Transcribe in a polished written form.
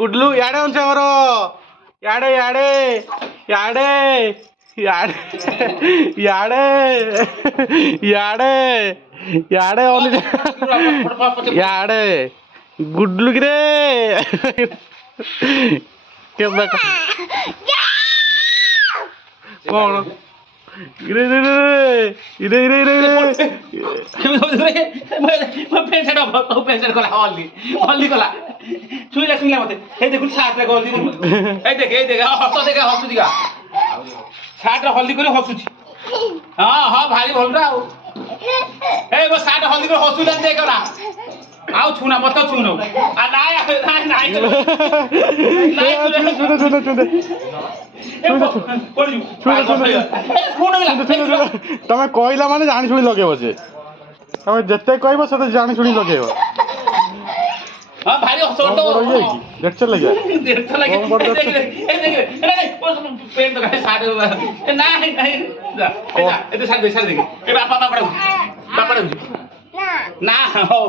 గుడ్లు యాడే ఉంచా ఎవరు యాడే యాడే యాడే యాడే యాడే యాడే యాడే ఉంది యాడే గుడ్లు గిరే कौन इरे इरे इरे इरे इरे मैं पेंशन अब पेंशन कोला हल्दी कोला छुईला छुईला मते ए देखु साथ रे हल्दी ए देख हस दिगा साथ रे हल्दी करे हसुची हां हां भारी भल रा ए वो साथ हल्दी करे हसुला देखला आओ छुना मत छुनो आ नाय तमें कहला माने जानी शुणी लगेब से तमें जिते कहब से जानी शुणी लगेब हां भारी हस तो लेक्चर लगे पेन तो साथ नहीं ए साथ दे ए बापा ना हो